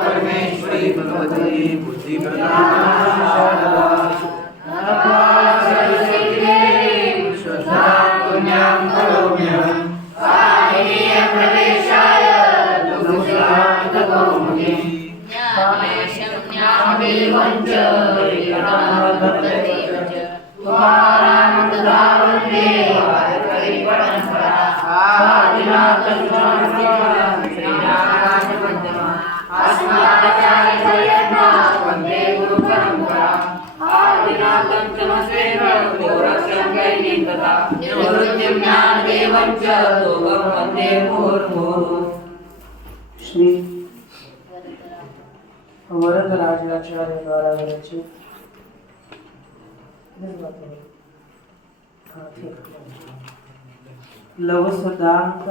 परमेश्वरी भगवती बुद्धिप्रदा श्रद्धा पुण्यां करोम्यहम् प्रवेशाय ज्ञानदेवं च भक्तदेवं च वन्दे परम्परा आदिनाथं अस्मदाचार्यपर्यन्तां वन्दे गुरुपरम्परा आदिनाथं च निवृत्तिं ज्ञानदेवं च वन्दे मुहुर्मुहुः। श्री वरदराजाचार्य द्वारा विरचित लघु सिद्धांत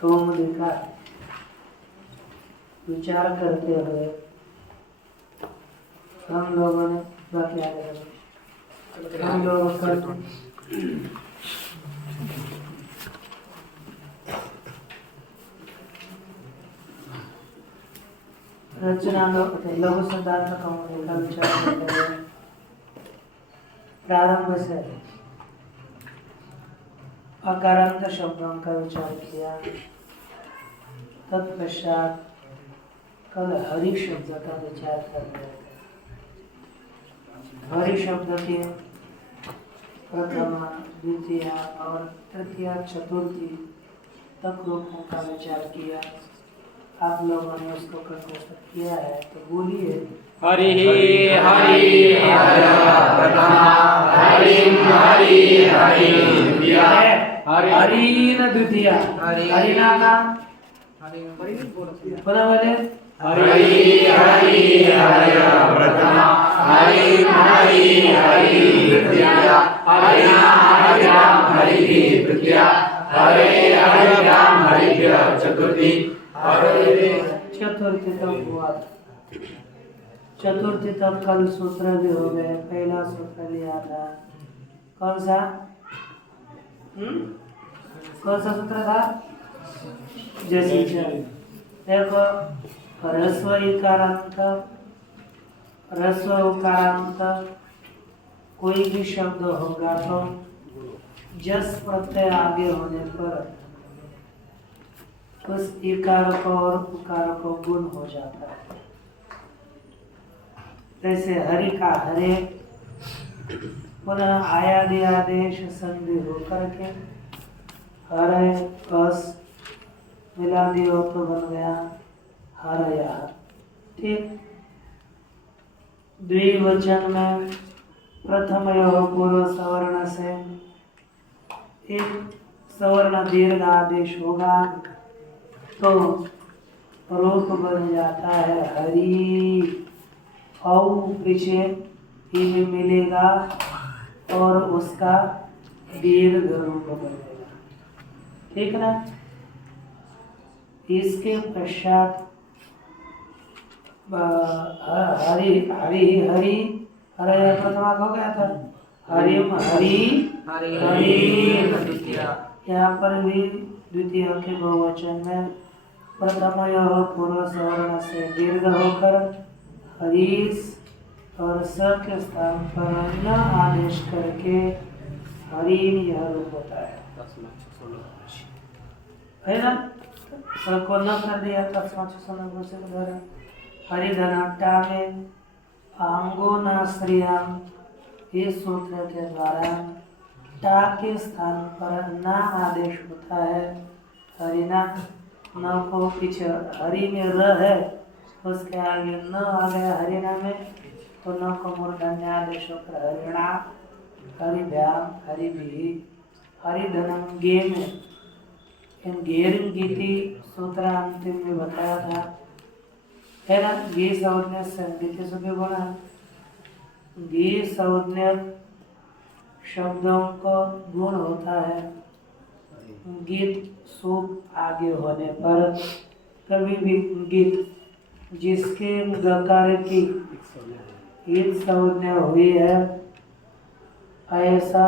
कौमुदी का विचार करते हुए हम लोगों ने हम लोग रचना लघु सिद्धांत कौमुदी का विचार करते हुए प्रारंभ से अकारांत शब्दों का विचार किया। तत्पश्चात कल हरि शब्द का विचार कर रहे थे। हरि शब्द के प्रथम द्वितीय और तृतीय चतुर्थी तक रूपों का विचार किया। आप लोगों ने उसको कंठस्थ किया है तो बोलिए हरि हरि हरि न द्वितीय हरि नाना बोला बोले हरि हरि हरि प्रथमा हरि हरि हरि द्वितीया हरि हरिराम हरि तृतीया हरे हरि राम हरि चतुर्थी चतुर्थी तक हुआ। चतुर्थी तक कल सूत्र भी हो गए। पहला सूत्र लिया था कौन सा? कौन सा सूत्र था? जैसे देखो ह्रस्व इकारांत ह्रस्व उकारांत कोई भी शब्द होगा तो जस प्रत्यय आगे होने पर उस इकार को और उकार को गुण हो जाता है। जैसे हरि का हरे पुनः आयादि आदेश संधि होकर के हरे कस मिला दियो तो बन गया हरया। ठीक। द्विवचन में प्रथम पूर्व सवर्ण से एक सवर्ण दीर्घ आदेश होगा तो रूप बन जाता है हरि। औ पीछे ही में मिलेगा और उसका दीर्घ रूप बनेगा। ठीक ना? इसके पश्चात हरि हरि हरि हरे प्रथमा हो गया था हरिम हरि हरि द्वितीय। यहाँ पर भी द्वितीय के बहुवचन में प्रथम पूर्व सवर्ण से दीर्घ होकर हरीश और स के स्थान पर न आदेश करके हरिम यह रूप होता है ना? स को न कर दिया हरिधनाट्टा में आंगो नाश्रियाम इस सूत्र के द्वारा टा के स्थान पर न आदेश होता है। हरिना न को पीछे हरि में र है उसके आगे न आ गया हरिना में तो न को मूर्धन्य आदेश होकर हरिणा हरिभ्याम हरिभि हरिधनम गे में इन गेरिंग गीति सूत्र अंतिम में बताया था है ना? गे संज्ञक संगीति से भी बोला। गे संज्ञक शब्दों का गुण होता है गीत सूप आगे होने पर। कभी भी गीत जिसके गकार की ईद संज्ञा हुई है ऐसा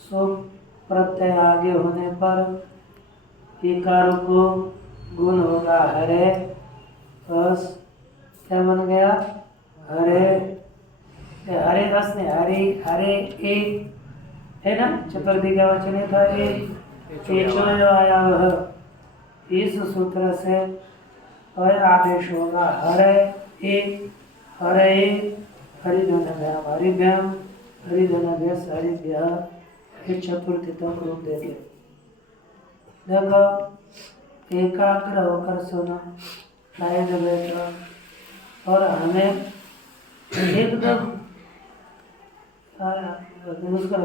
सूप प्रत्यय आगे होने पर इकार को गुण होगा हरे, अस क्या बन गया हरे, हरे अस ने हरे हरे ए है ना, चतुर्थी का वचन है था ए आया वह। इस सूत्र से अय आदेश होगा हरे ए हरे हरिधनभ्याम हरिभ्याम हरिधनभ्यस हरिभ्य, ये चतुर्थी तक रूप देंगे। देखो एकाग्र होकर सुनो, शायद बैठो और हमें एकदम उसका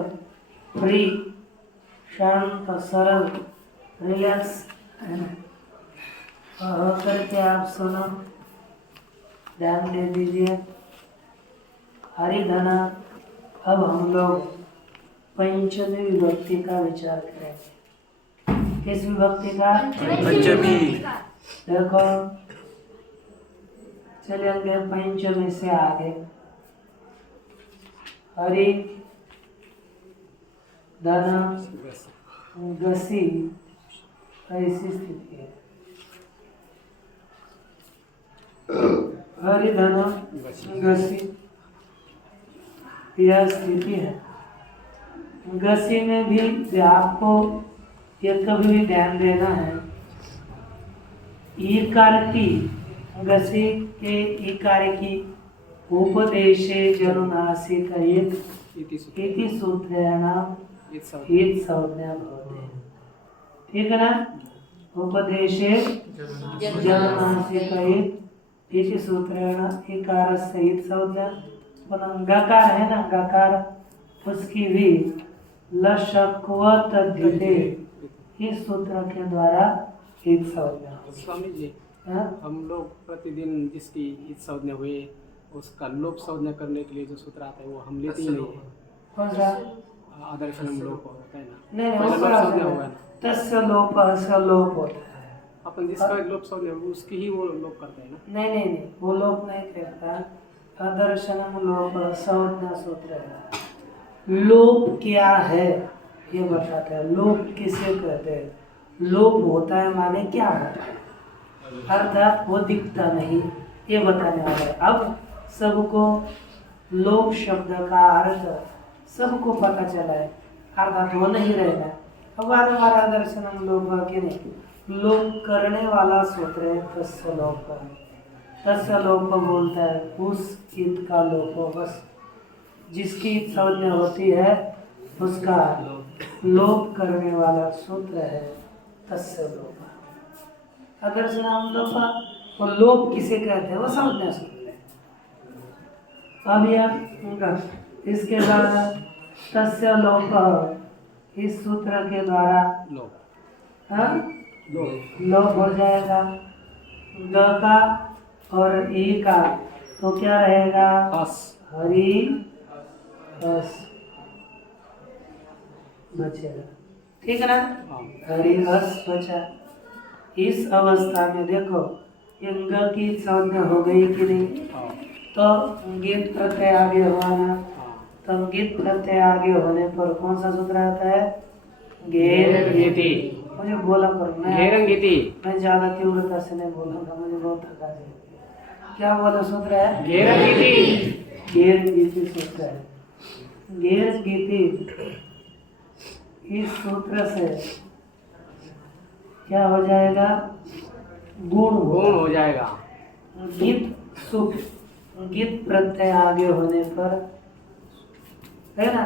फ्री शांत सरल रिलैक्स होकर के आप सुनो, ध्यान दे दीजिए। हरिधना, अब हम लोग पंचमी विभक्ति का विचार करेंगे। किस विभक्ति का? पंचमी। देखो चलेंगे पंचमी से आगे। हरि धन गसी, ऐसी स्थिति है। हरि धन गसी यह स्थिति है। गसी में भी आपको ये कभी भी ध्यान देना है, ईकार की गसी के ईकार की उपदेशे जनुनासिक इति सूत्रेण हित संज्ञा भवति। ठीक है ना? उपदेशे जनुनासिक इति सूत्रेण इकारस्य हित संज्ञा। गकार है ना, गकार उसकी भी लशक्वत धिते इस सूत्र के द्वारा हित संज्ञा। स्वामी जी, हाँ? हम लोग प्रतिदिन जिसकी हित संज्ञा हुए उसका लोप संज्ञा करने के लिए जो सूत्र आता है वो हम लेते ही नहीं है। कौन सा? आदर्शनम लोप होता है ना, नहीं पहले लोप संज्ञा हुआ है ना, तस्य लोपः लोप होता है। अपन जिसका लोप संज्ञा हुआ उसकी ही वो लोप करते हैं ना। नहीं, वो लोप नहीं करता। आदर्शनम लोप संज्ञा सूत्र है। लोप क्या है ये बताते हैं। लोप किसे कहते हैं? लोप होता है माने क्या होता है, अर्थात वो दिखता नहीं, ये बताने वाला है। अब सबको लोप शब्द का अर्थ सबको पता चला है, अर्थात वो नहीं रहेगा। अब बार दर्शनम लोप के नहीं, लोप करने वाला सूत्र है तस्य लोप। तस्य लोप बोलता है उस हित का लोप, बस जिसकी संज्ञा होती है उसका लोप करने वाला सूत्र है तस्य लोप। आदर्शनम लोप, वो लोप किसे कहते हैं? वो संज्ञा सूत्र है। अब यह इसके बाद तस्य लोप, इस सूत्र के द्वारा लोप हो जाएगा। ग का और ई का तो क्या रहेगा? हरि अस बचेगा। ठीक है ना? हरि अस बचा। इस अवस्था में देखो इंग की संज्ञा हो गई कि नहीं? तो गीत प्रत्यय आगे हुआ ना, तो गीत प्रत्यय आगे होने पर कौन सा सूत्र आता है? घेरंगीति। मुझे बोला पर मैं ज्यादा तीव्रता से नहीं बोलूंगा, मुझे बहुत थका है। क्या बोला सूत्र है? घेरंगीति सूत्र है। घेरंगीति इस सूत्र से क्या हो जाएगा? गुण हो जाएगा। गीत सुख, गीत प्रत्यय आगे होने पर है ना,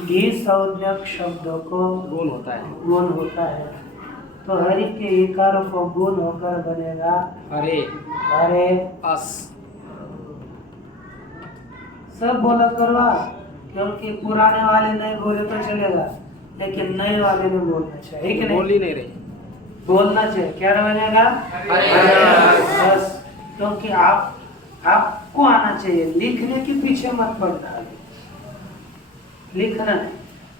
घी संज्ञक शब्द को गुण होता है। तो हरि के इकार को गुण होकर बनेगा हरे अस। सब बोला करवा, क्योंकि पुराने वाले नहीं बोले तो चलेगा, लेकिन नए वाले ने बोलना चाहिए कि नहीं? बोल ही नहीं रही, बोलना चाहिए। क्या बनेगा? बस, क्योंकि आपको आना चाहिए, लिखने के पीछे मत पड़ना, लिखना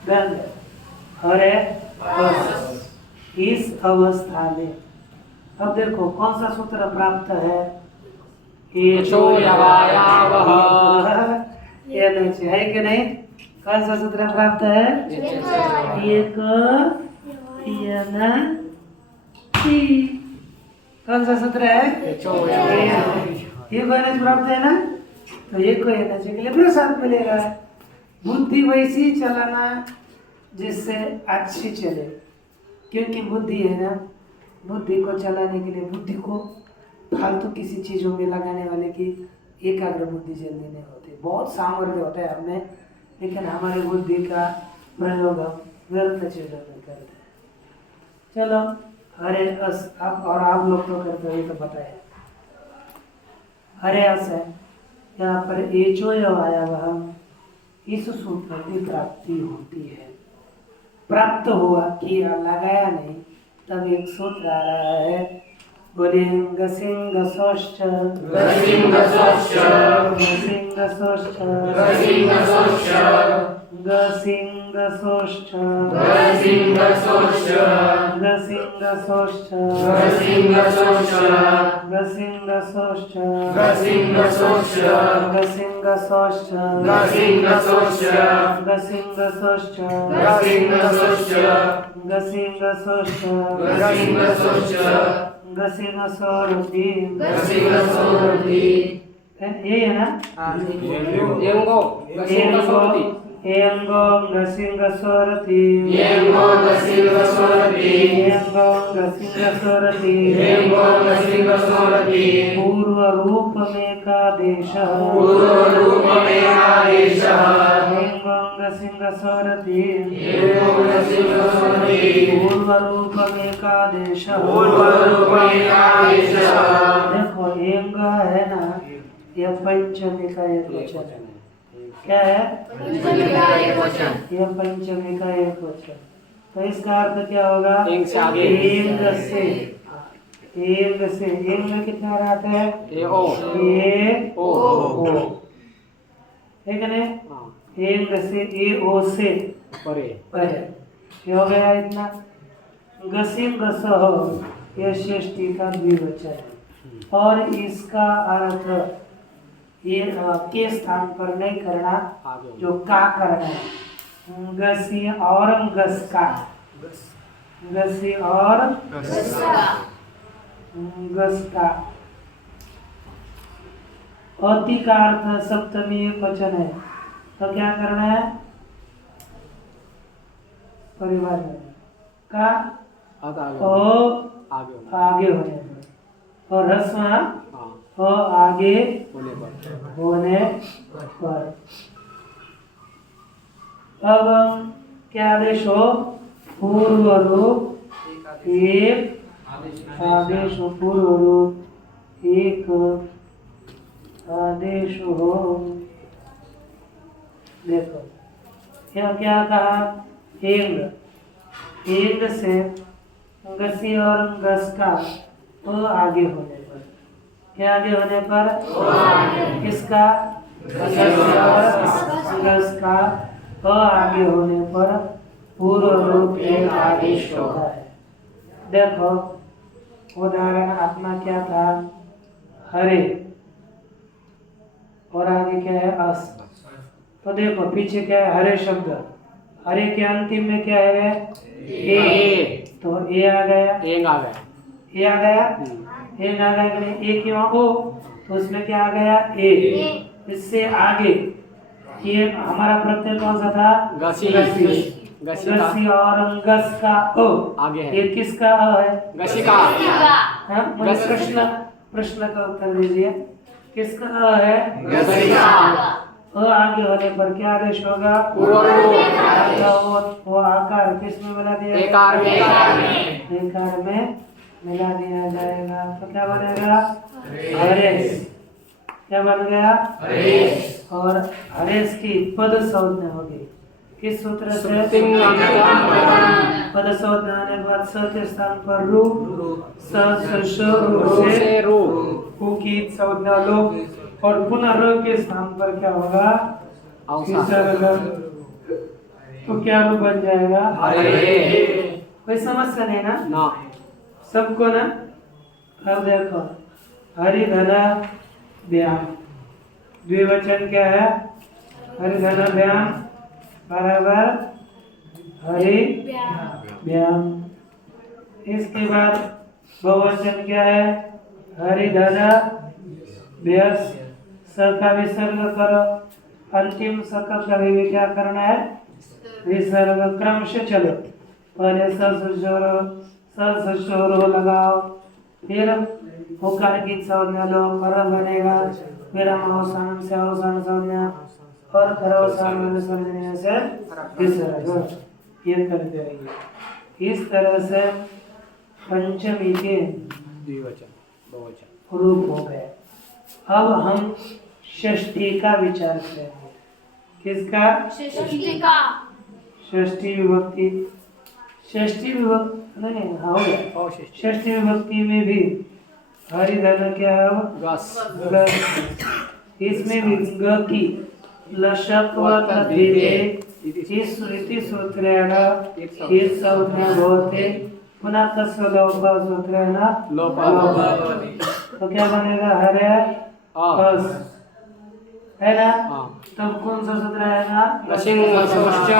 बंद। हरे बस। इस अवस्था में अब देखो कौन सा सूत्र प्राप्त है? ये नहीं है कि नहीं? कौन सा सूत्र प्राप्त है? एक कौन सा सूत्र है? ये बनस प्राप्त है ना, तो ये को एकादशी के लिए प्रसाद मिलेगा। बुद्धि वैसी चलाना जिससे अच्छी चले, क्योंकि बुद्धि है ना, बुद्धि को चलाने के लिए बुद्धि को फालतू किसी चीज़ों में लगाने वाले की एकाग्र बुद्धि जल्दी नहीं होती। बहुत सामर्थ्य होता है हमें, लेकिन हमारी बुद्धि का प्रयोग हम व्यर्थ चीज़ों में करते हैं। चलो हरे अस आप और आप लोग तो करते हुए तो बताए। हरे अस है यहाँ पर एचो आया वह इस सूत्र की प्राप्ति होती है। प्राप्त हुआ, किया, लगाया नहीं, तब एक सूत्र आ रहा है। बोले गसिंग सोश्च गसिंग सोश्च गसिंग सोश्च गसिंग सोश्च गसिंग सोश्च गसिंग सोश्च गसिंग सोश्च गसिंग सोश्च गसिंग सोश्च गसिंग सोश्च गसिंग सोश्च गसिंग सोश्च गसिंग सोश्च गसिंग सोश्च गसिंग सोश्च गसिंग सोश्च गसिंग सोरति गसिंग सोरति। ये है ना, एंगो गसिंग सोरति एंगो गसिंग सोरति एंगो गसिंग सोरति एंगो गसिंग सोरति एंगो गसिंग सोरति। पूर्व रूप में का देश पूर्व रूप में आदेश एंगो गसिंग सोरति एंगो गसिंग सोरति। पूर्व रूप में का देश पूर्व रूप में आदेश। देखो एंग है ना, यह पंचमी का एक वचन है। क्या है? यह पंचमी का एक वचन। तो इसका अर्थ क्या होगा? एंग से आगे। एंग से, एंग से, एंग में कितना रहता है? ए ओ ए ओ ठीक है ना? हाँ एंग से, ए ओ से परे परे, ये हो गया इतना। गसिंग गसह यह षष्ठी का द्विवचन है और इसका अर्थ ये के स्थान पर नहीं करना, आगे जो का करना है। गसी और गस का, गसी और गस का। अति का अर्थ सप्तमी एक वचन है, तो क्या करना है? परिवार में का आगे आगे होने पर और रस्म हाँ आगे होने पर होने पर। अब क्या आदेश हो? पूर्व रूप एक आदेश हो, पूर्व रूप एक आदेश हो। देखो यह क्या कहा? एंग, एंग से गसी और गस का ओ आगे होने पर, क्या आगे होने पर? किसका? गस का ओ आगे होने पर पूर्व रूप एक आदेश होता है। देखो उदाहरण अपना क्या था? हरे और आगे क्या है? अस। तो देखो पीछे क्या है? हरे शब्द, हरे के अंतिम में क्या है? ए, तो ए आ गया, एंग आ गया ए आ गया, ए आ गया कि नहीं? ए क्यों ओ, तो उसमें क्या आ गया? ए। इससे आगे ये हमारा प्रत्यय कौन सा था? गसी गसी और गस का ओ आगे है। ये किसका अ है? गसी का हाँ, मुझे प्रश्न का उत्तर दीजिए, किसका अ है? गसी का अ आगे होने पर क्या आदेश होगा? वो आकार किस में मिला दिया? एकार में एकार में मिला दिया जाएगा, तो क्या बनेगा? हरेश। क्या बन गया? हरेश। और हरेश की पद संज्ञा होगी किस सूत्र से? पद संज्ञा आने के बाद स के स्थान पर रू, स से रू ऊ की संज्ञा लो और पुनः र के स्थान पर क्या होगा? तो क्या रूप बन जाएगा? हरे। कोई समस्या नहीं ना? ना सबको ना? अब देखो हरि धना व्याम, द्विवचन क्या है? हरि धना व्याम बराबर हरि व्याम। इसके बाद बहुवचन क्या है? हरिधन व्यस। स का विसर्ग करो, अंतिम स का कभी भी क्या करना है? विसर्ग। क्रम से चलो, पहले स शोर लगाओ, फिर होकर की संज्ञा लो, पर बनेगा, फिर हम अवसान से अवसान संज्ञा और खरवसान विसर्जन से विसर्ग। ये करते रहिए। इस तरह से पंचमी के द्विवचन बहुवचन रूप हो गए। अब हम षष्ठी का विचार करेंगे। किसका? षष्ठी का। षष्ठी विभक्ति। षष्ठी विभक्ति नहीं, हाँ हो गया। अवशिष्ट षष्ठी विभक्ति में भी हरिधन क्या है? गस ग। इसमें भी ग की लशत्वत दीर्घे इस स्मृति सूत्रेण इस संज्ञा भवते पुनः तस्य लोप सूत्रेण लोप तो क्या बनेगा? हरे अस, है ना? हाँ तब कौन सा सूत्र आएगा? गसिंग गसोश्च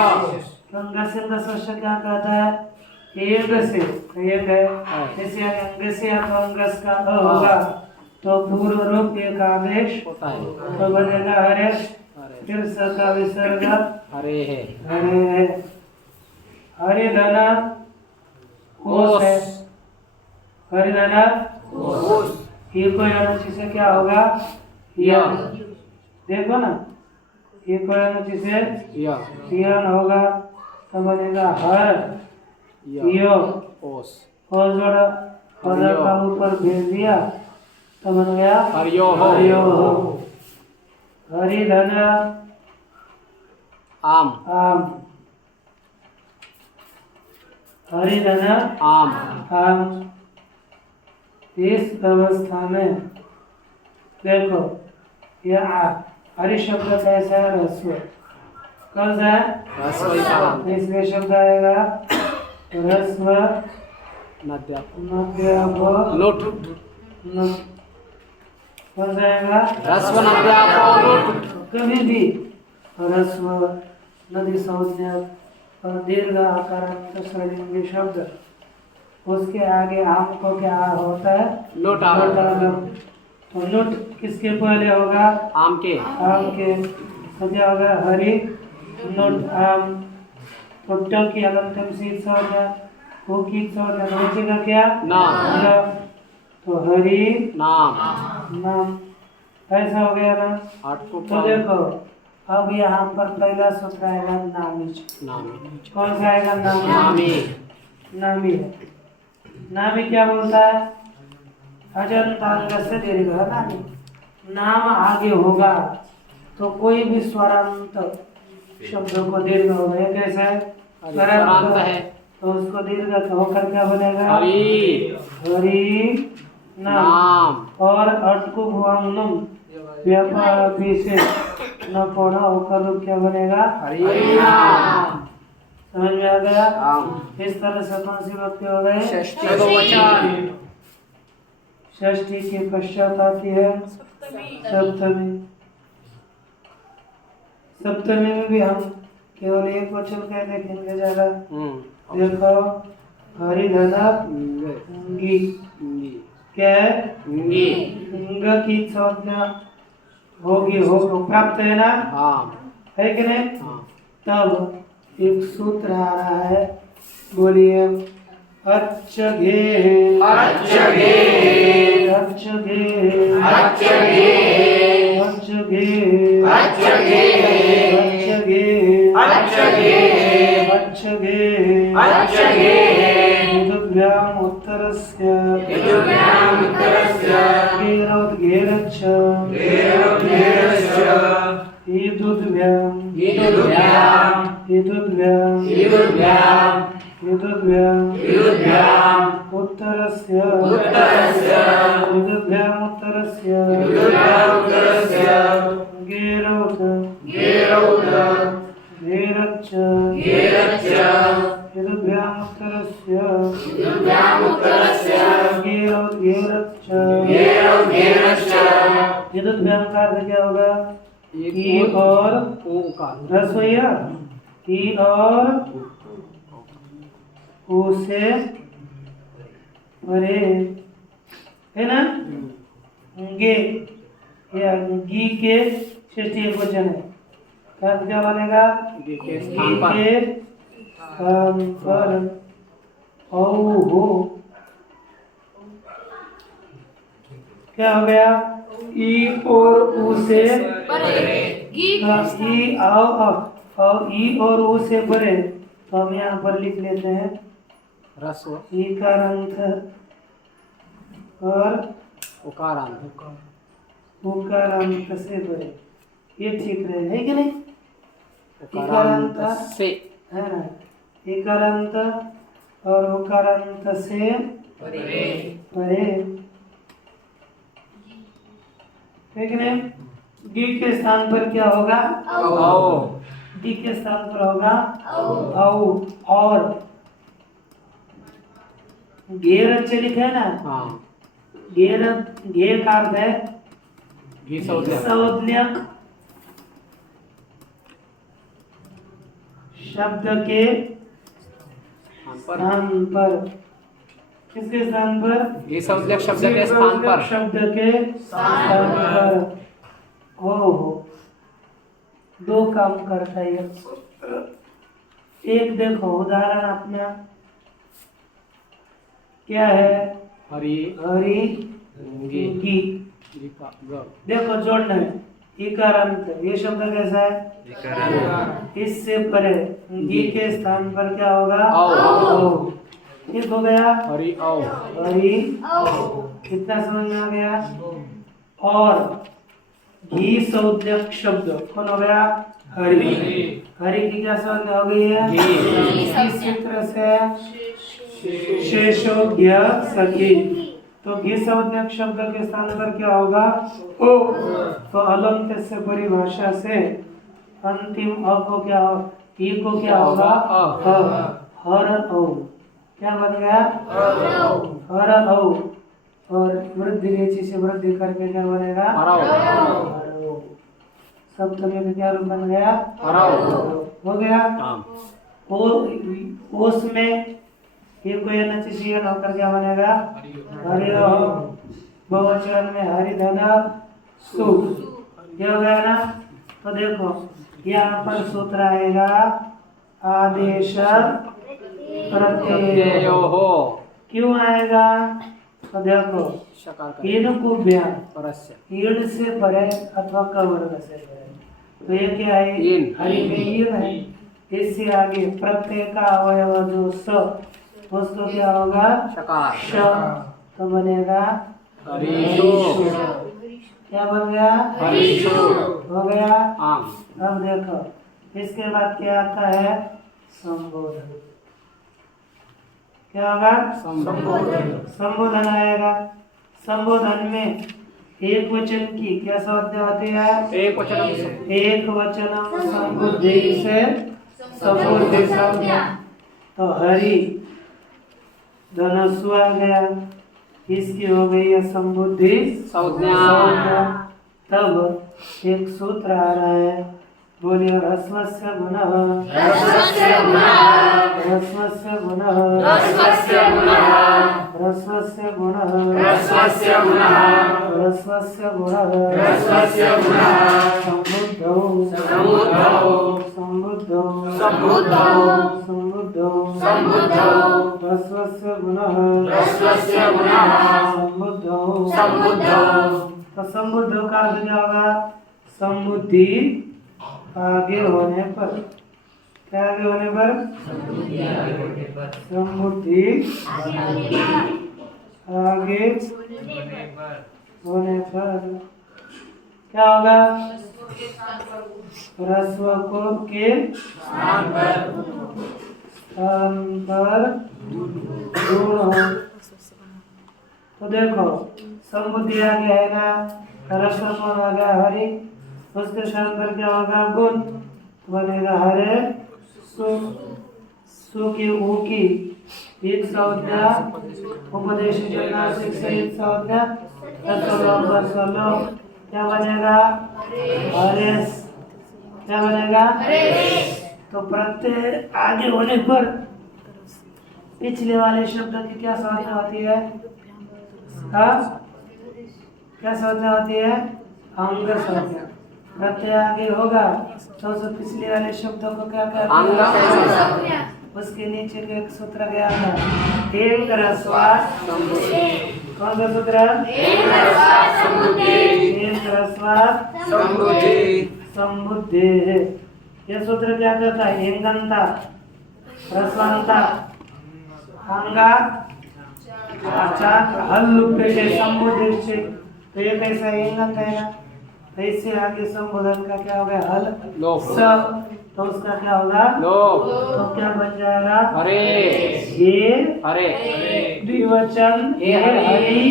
गसिंग गसोश्च क्या कहता है? एक से एक है, जैसे अंग से अथवा अंगस का अ होगा तो पूर्व रूप एक आदेश होता है। तो बनेगा हरे। अरे फिर स का विसर्ग हरे है हरे है। हरिधन कोस है। हरिधन ये कोई अनुचि से क्या होगा? या देखो ना, ये कोई अनुचि से या यन होगा तो बनेगा हर यो या ओस और जोड़ा पदा का ऊपर भेज दिया तो बन गया हरियो हो हरियो हो। हरिधन आम आम। हरिधन आम आम। इस अवस्था में देखो यह हरि शब्द कैसा है? रस्व। कौन सा है? रस्व इसमें शब्द आएगा रस्व नद्या नद्याप लोट कौन सा आएगा? रस्व नद्या लोट कभी भी रस्व नदी संज्ञा और दीर्घ आकारांत स्त्रीलिंगी शब्द उसके आगे आम को क्या होता है? लोट लोटागम। तो लोट किसके पहले होगा? आम के आम के। तो क्या होगा? हरि लोट आम। तो ट की अलंतम शीत संज्ञा को की संज्ञा बचेगा क्या? नाम न। तो हरि नाम नाम। ऐसा हो गया ना? आठ को तो देखो अब यहाँ पर पहला सूत्र आएगा नामी। नामी कौन सा आएगा? नामी। नामी नामी है। नामी क्या बोलता है? अजंतांग से दीर्घ है नामी। नाम आगे होगा तो कोई भी स्वरांत शब्दों को दीर्घ होगा। ये कैसा है? स्वरांत है तो उसको दीर्घ होकर क्या बनेगा? हरि हरि नाम। नाम और अटकु भुवंगनुम व्यापार से न पढ़ा होकर रूप क्या बनेगा? हरि नाम समझ में आ गया? आम इस तरह से कौन सी भक्ति हो गई? षष्ठी बहुवचन षष्ठी के पश्चात आती है सप्तमी। सप्तमी में भी हम केवल एक वचन का देखेंगे ज्यादा। देखो हरिधन गी क्या है? गी ग की संज्ञा होगी हो प्राप्त है ना? हाँ है कि नहीं? हाँ तब एक सूत्र आ रहा है, बोलिए। अच्छे अच्छगे अच्छे अच्छगे अच्छे अच्छगे अच्छे अच्छगे अच्छे अच्छगे विदुभ्याम उत्तरस्य विदुभ्याम उत्तरस्य गेरौद्गेरच्छ गेरौद्गेरच्छ ईदुद्भ्याम विदुभ्याम ईदुद्भ्याम विदुभ्याम विदुभ्याम विदुभ्याम उत्तरस्य उत्तरस्य विदुभ्याम उत्तरस्य विदुभ्याम उत्तरस्य गेरौद् गेरौद गेरच्छ गेरच्छ विदुभ्याम उत्तरस्य विदुभ्याम उत्तरस्य गेरौद्गेरच्छ गेरौद्गेरच्छ विदुभ्याम का अर्थ क्या होगा? एक ई और ओंकार रसोईया ई और ऊ से परे, है ना? गे, या गी के षष्ठी एकवचन है, क्या बनेगा? गे के गी स्थान पर के स्थान पर औ हो, क्या हो गया? ई और ऊ से ई और ई और ऊ से परे, तो हम यहाँ पर लिख लेते हैं रस्व ईकारांत और उकारांत उकारांत से परे, ये ठीक रहे, है कि नहीं? उकारांत से, है ना? इकारांत और उकारांत से परे, ठीक नहीं? डी के स्थान पर क्या होगा? औ डी के स्थान पर होगा औ, और घेर अच्छे लिखे है ना? हाँ घेर, घेर का अर्थ है घी संज्ञक संज्ञक शब्द के स्थान पर, किसके स्थान पर? घी संज्ञक शब्द के स्थान पर, शब्द के स्थान पर। हो, दो काम करता है ये। एक देखो उदाहरण अपना क्या है? हरि हरि गी गी, गी का ग, देखो जोड़ना है इकारांत, ये शब्द कैसा है? इससे परे गी के स्थान पर क्या होगा? औ। ठीक हो गया? हरि औ हरि, कितना समझ में आ गया? और घी संज्ञक शब्द कौन हो गया? हरि। हरि की क्या संज्ञा हो गई है? इसी सूत्र से शेषोज्ञ सखी, तो घी संज्ञक शब्द के स्थान पर क्या होगा? ओ। तो अलंत से परिभाषा से अंतिम अ को क्या हो? ई को क्या होगा? हर औ, क्या बन गया? हर औ, और वृद्धि रेची से वृद्धि करके क्या बनेगा? हरौ। सप्तमी का क्या रूप बन गया? हो गया? ओस में ये कोई अनचिशियन होकर क्या बनेगा? हरिओ। बहुवचन में हरिधन सु, ये हो गया ना? तो देखो यहाँ पर सूत्र आएगा आदेश प्रत्यय हो, क्यों आएगा? तो देखो इन कुभ्या इन से परे अथवा क वर्ग से परे, तो ये क्या है? इन। हरि में इन है, इससे आगे प्रत्यय का अवयव जो स, उसको क्या होगा? शकार, श, तो बनेगा हरिषु, क्या बन गया? हरिषु, हो गया? आम। अब देखो इसके बाद क्या आता है? संबोधन। क्या होगा? संबोधन आएगा। संबोधन में एक वचन की क्या संज्ञा होती है? एक वचन एक वचनम संबुद्धि से संबुद्धि संज्ञा, तो हरि धनस्व आ गया, इसकी हो गई है संबुद्धि संज्ञा। तब एक सूत्र आ रहा है, बोलिए ह्रस्वस्य गुणः, ह्रस्वस्य गुणः, ह्रस्वस्य गुणः, ह्रस्वस्य गुणः, ह्रस्वस्य गुणः, ह्रस्वस्य गुणः, ह्रस्वस्य गुणः, ह्रस्वस्य गुणः, सम्बुद्धौ, सम्बुद्धौ, सम्बुद्धौ, सम्बुद्धौ, सम्बुद्धौ, सम्बुद्धौ, ह्रस्वस्य गुणः, ह्रस्वस्य गुणः, सम्बुद्धौ, सम्बुद्धौ। तो सम्बुद्धौ का अर्थ क्या होगा? सम्बुद्धि आगे होने पर, क्या आगे होने पर? सम्बुद्धि आगे होने पर क्या होगा? ह्रस्व को के स्थान पर गुण हो, तो देखो सम्बुद्धि आगे है ना, ह्रस्व कौन आ गया? हरि, उसके स्थान पर क्या होगा? गुण, बनेगा हरे सु, सु की ऊ की एक संज्ञा उपदेश नासिक सहित संज्ञा क्या बनेगा? हरेश, क्या बनेगा? तो प्रत्यय आगे होने पर पिछले वाले शब्द की क्या संज्ञा होती है? हाँ, क्या संज्ञा होती है? अंग संज्ञा। प्रत्यय आगे होगा तो उस पिछले वाले शब्दों को क्या कहते हैं? उसके नीचे का एक सूत्र गया था, एक रस्वा कौन सा सूत्र? एक रस्वा संबुद्धि। यह सूत्र क्या कहता है? हिंगंता रस्वांता अंगा आचार हल लुप्त से संबुद्धि। तो ये कैसा हिंगंत है ना, तो इससे आगे संबोधन का क्या हो गया? हल सब, तो उसका क्या होगा? तो क्या बन जाएगा? हरे ये हरे द्विवचन हे हरि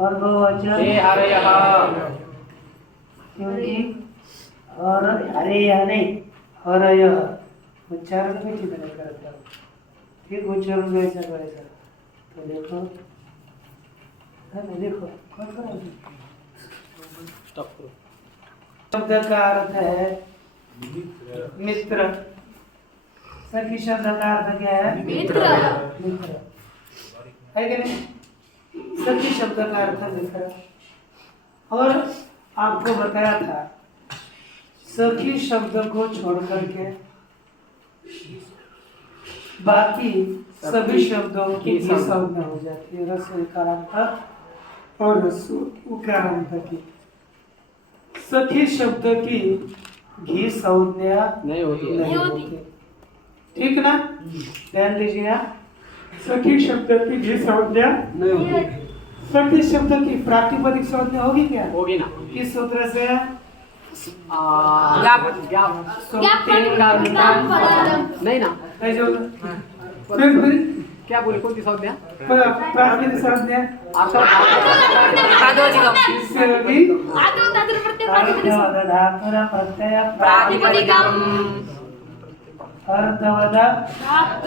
और बहुवचन हे हरयः। क्योंकि और हरे या नहीं हरय उच्चारण में ठीक नहीं करता, ठीक उच्चारण वैसा वैसा। तो देखो है ना, देखो कौन कौन स्टॉप करो। शब्द का अर्थ है मित्र। सखी शब्द का अर्थ क्या है? मित्र। है कि नहीं? सखी शब्द का अर्थ है मित्र। और आपको बताया था सखी शब्द को छोड़ करके बाकी सभी शब्दों की संज्ञा हो जाती है। रस्व इकारांत और रस्व उकारांत की। सखी शब्द की घी संज्ञा नहीं होती। ठीक ना? ध्यान लीजिए। सखी शब्द की घी संज्ञा नहीं होती। सखी शब्द की प्रातिपदिक संज्ञा होगी क्या? होगी ना। किस सूत्र से? नहीं ना। फिर क्या बोले? कौन सी संज्ञा? प्रातिपदिक संज्ञा इससे होगी धातुर प्रत्यय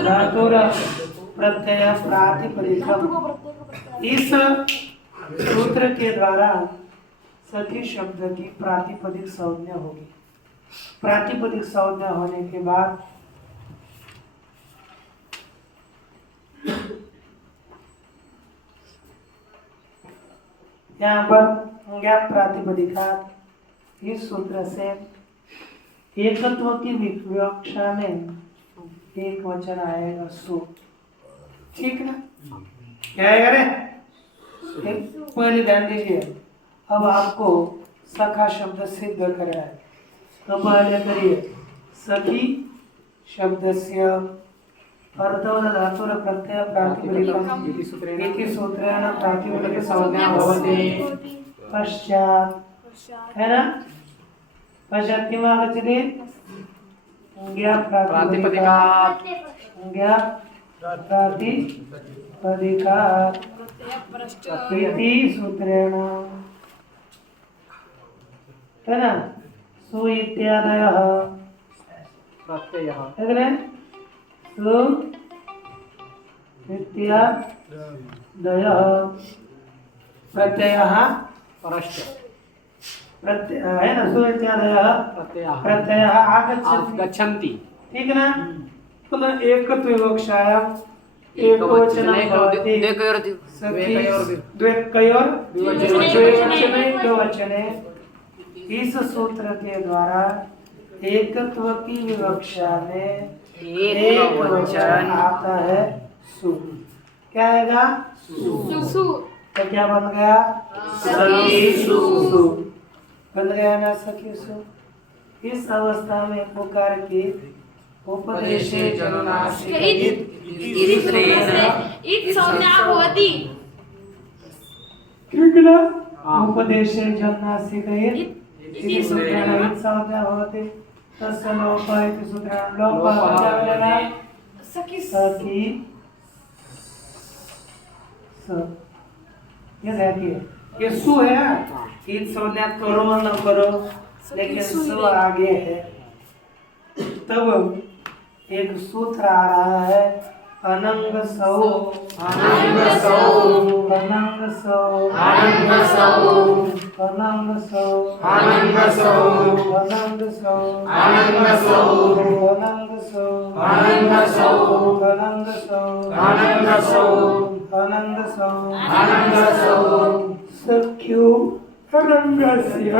धातुर प्रत्यय प्रातिपदिकम। इस सूत्र के द्वारा सखी शब्द की प्रातिपदिक संज्ञा होगी। प्रातिपदिक संज्ञा होने के बाद यहाँ पर ज्ञात प्रातिपदिका इस सूत्र से एकत्व की विवक्षा में एक वचन आएगा सु। ठीक ना? क्या आएगा रे? पहले ध्यान दीजिए। अब आपको सखा शब्द सिद्ध करना है, तो पहले करिए सखी शब्दस्य अर्थवद धातुर प्रत्यय प्रातिपदिकम इति सूत्रेण प्रातिपदिक संज्ञा भवति। पश्चात् है ना? पश्चात् किम आगच्छति? ज्ञात प्रातिपदिकात् इति सूत्रेण है ना? सु इत्यादयः प्रत्ययः है ना? सु इत्यादयः प्रत्ययः परश्च प्रत्यय है ना? सु इत्यादयः प्रत्ययः गच्छन्ति। ठीक ना? पुनः एकत्व विवक्षायाम् एकवचनं भवति। द्वैकयोर द्विवचने। इस सूत्र के द्वारा एकत्व की विवक्षा में एक वचन आता है सु। क्या आएगा? सु। तो क्या बन गया? सखी सु बन गया ना? सखी सु। इस अवस्था में पुकार की उपदेशे जनुनासिक उपदेशे जनुनासिक इति सूत्रेण इत संज्ञा भवति। तस्य लोप इति सूत्रेण लोप क्या बनेगा? सखी ये देखिए ये सु है ना? इत संज्ञा करो न करो, लेकिन सु आगे है। तब एक सूत्र आ रहा है अनंग सौ अनंग सौ अनंग सौ अनंग सौ अनंग सौ अनंग सौ अनंग सौ अनंग सौ अनंग सौ अनंग सौ अनंग सौ अनंग सौ अनंग सौ अनंग सौ सख्यु रंगस्य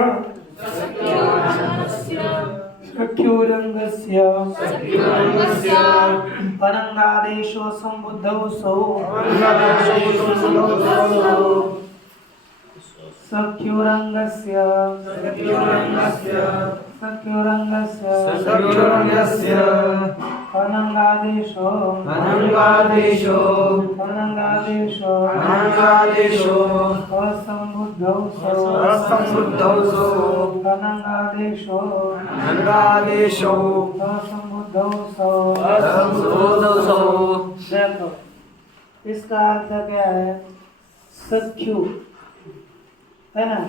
सख्युरंगस्य सख्युरंगस्य अनंगादेशो संबुद्धौ सौ सख्युरंगस्य सख्युरंगस्य अनंगादेशो अनंगादेशो असंबुद्धौ सौ असंबुद्धौ सौ अनंगादेशो असंबुद्धौ सौ देखो इसका अर्थ क्या है? सख्यु है ना,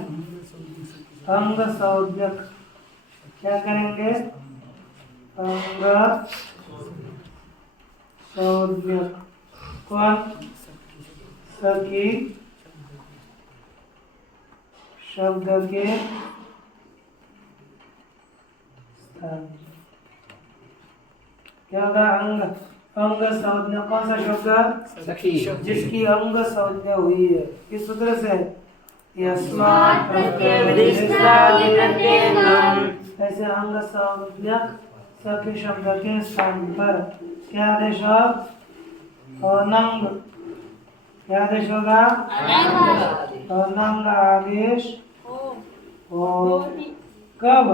अंग सौद्यक। क्या करेंगे? अंग सौद्यक। कौन? सखी शब्द के स्थान। क्या होगा? अंग अंग संज्ञा। कौन सा शब्द? सखी जिसकी अंग संज्ञा हुई है। किस सूत्र से? यस्मात् ऐसे अंग संज्ञक सखी शब्द के स्थान पर क्या आदेश? अनंग। क्या आदेश होगा? अनंग आदेश हो। कब?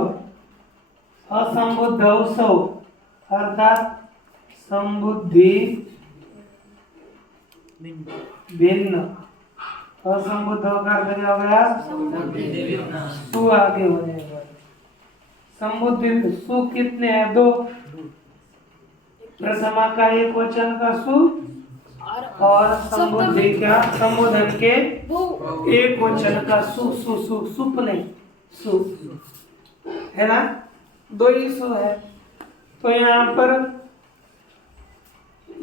असंबुद्धौ सौ अर्थात संबुद्धि भिन्न। असंबुद्ध का अर्थ क्या हो गया? सु आगे होने पर। संबुद्धि सु कितने हैं? दो। प्रथमा का एक वचन का सु और संबुद्धि का संबोधन के एक वचन का सु। सु सु सुप नहीं, सु है ना, दो ही सु है। तो यहाँ पर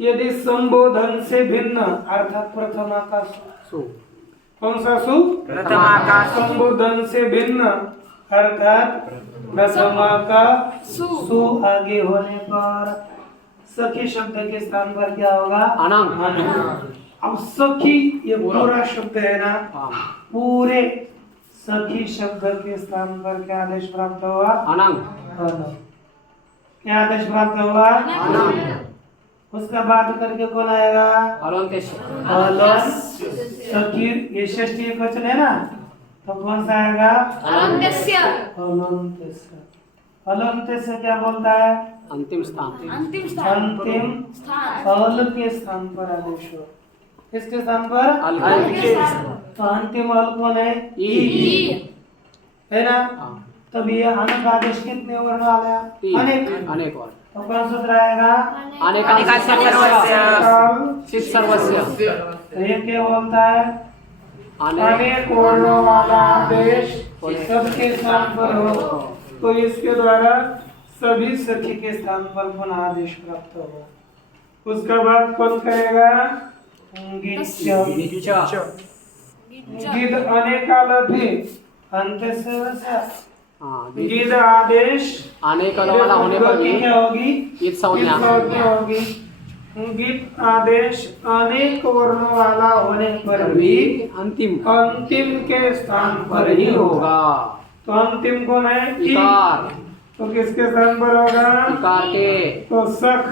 यदि संबोधन से भिन्न अर्थात प्रथमा का सु। कौन सा सु? प्रथमा का सु। संबोधन से भिन्न अर्थात प्रथमा का सु आगे होने पर सखी शब्द के स्थान पर क्या होगा? अनंग। अब सखी ये पूरा शब्द है ना, पूरे सखी शब्द के स्थान पर क्या आदेश प्राप्त हुआ? अनंग। क्या आदेश प्राप्त हुआ? उसका बात करके कौन आएगा? अलंतेश। सखी ये षष्ठी एकवचन है ना, तो कौन सा आएगा? अलंतेस्य। अलंतेस्य क्या बोलता है? अंतिम स्थान। अंतिम अल के स्थान पर आदेश हो। किसके स्थान पर? अल के। तो अंतिम अल कौन है? ई है ना। तब ये अनक आदेश कितने वर्ण आ गया? अनेक। अनेक वर्ण। तो कौन सूत्र आएगा? चित सर्वस्य। तो ये क्या बोलता है? अनेक वर्णों वाला आदेश सबके स्थान पर हो, तो इसके द्वारा सभी सखी के स्थान पर पुनः आदेश प्राप्त होगा। उसका बाद कौन करेगा? गिद अनेकालभि अंत से गिद आदेश अनेक वाला होने पर भी क्या होगी? ईद संज्ञा होगी। गिद आदेश अनेक वर्णों वाला होने पर भी अंतिम के स्थान पर ही होगा। तो अंतिम कौन है? इकार। तो किसके स्थान पर होगा? इकार के। तो सख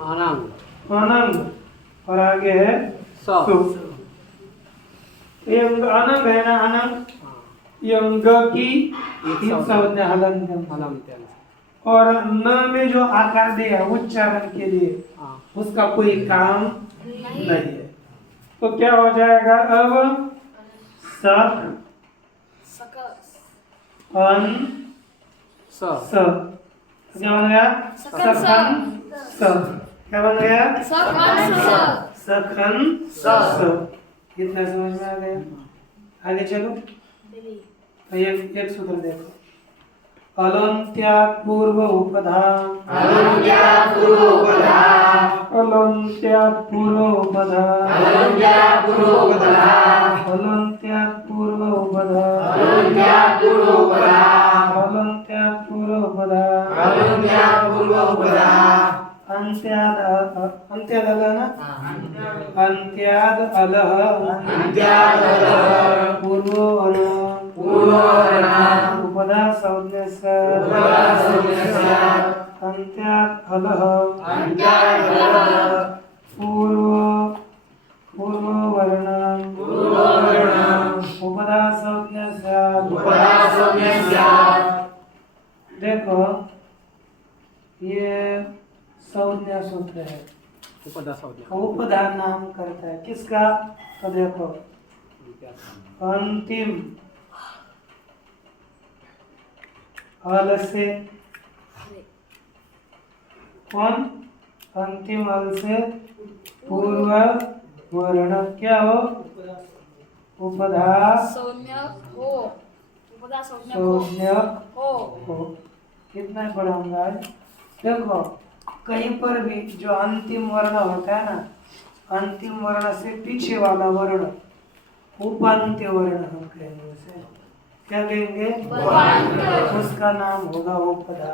अनंग और आगे है सु। ये अनंग है ना, अनंग यंग की संज्ञा हलंत। और न में जो आकार दिया उच्चारण के लिए उसका कोई काम नहीं है। तो क्या हो जाएगा अब? सख अन स क्या बन गया? सखन स। क्या बन गया? सखन स। कितना समझ में आ गया? आगे चलो। एक सूत्र देखो। अलंत्यात् पूर्व उपधा अंत्याद अंत्यादलः ना अंत्याद अलः पूर्ववर्ण उपधा संज्ञस्य अंत्याद अलः पूर्ववर्ण उपधा संज्ञस्य देखो ये संज्ञा सूत्र है। उपदा संज्ञा उपधा नाम करता है किसका? तो देखो अंतिम अल से कौन? अंतिम अल से पूर्व वर्ण क्या हो? उपधा सौम्यक हो उपदा सौम्यक संज्ञक हो हो। कितना पढ़ाऊंगा आज? देखो कहीं पर भी जो अंतिम वर्ण होता है ना, अंतिम वर्ण से पीछे वाला वर्ण उपांत्य वर्ण हम कहेंगे उसे। क्या कहेंगे? उसका नाम होगा उपधा।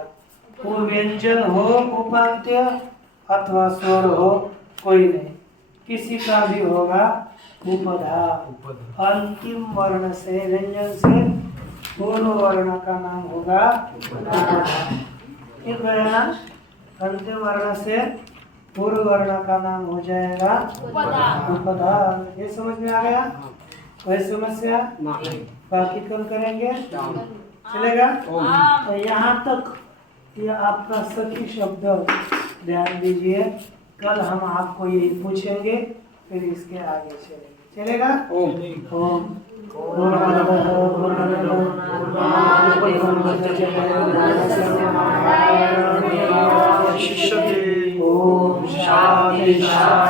वो व्यंजन हो उपांत्य अथवा स्वर हो कोई नहीं, किसी का भी होगा उपधा। अंतिम वर्ण से व्यंजन से पूर्व वर्ण का नाम होगा उपधा। ठीक है ना? अंतिम वर्ण से पूर्व वर्ण का नाम हो जाएगा उपधा। ये समझ में आ गया? कोई समस्या? बाकी कल करेंगे, चलेगा? तो यहाँ तक ये आपका सखी शब्द ध्यान दीजिए। कल हम आपको यही पूछेंगे, फिर इसके आगे चलेंगे। चलेगा? ओम ओम शांति शांति।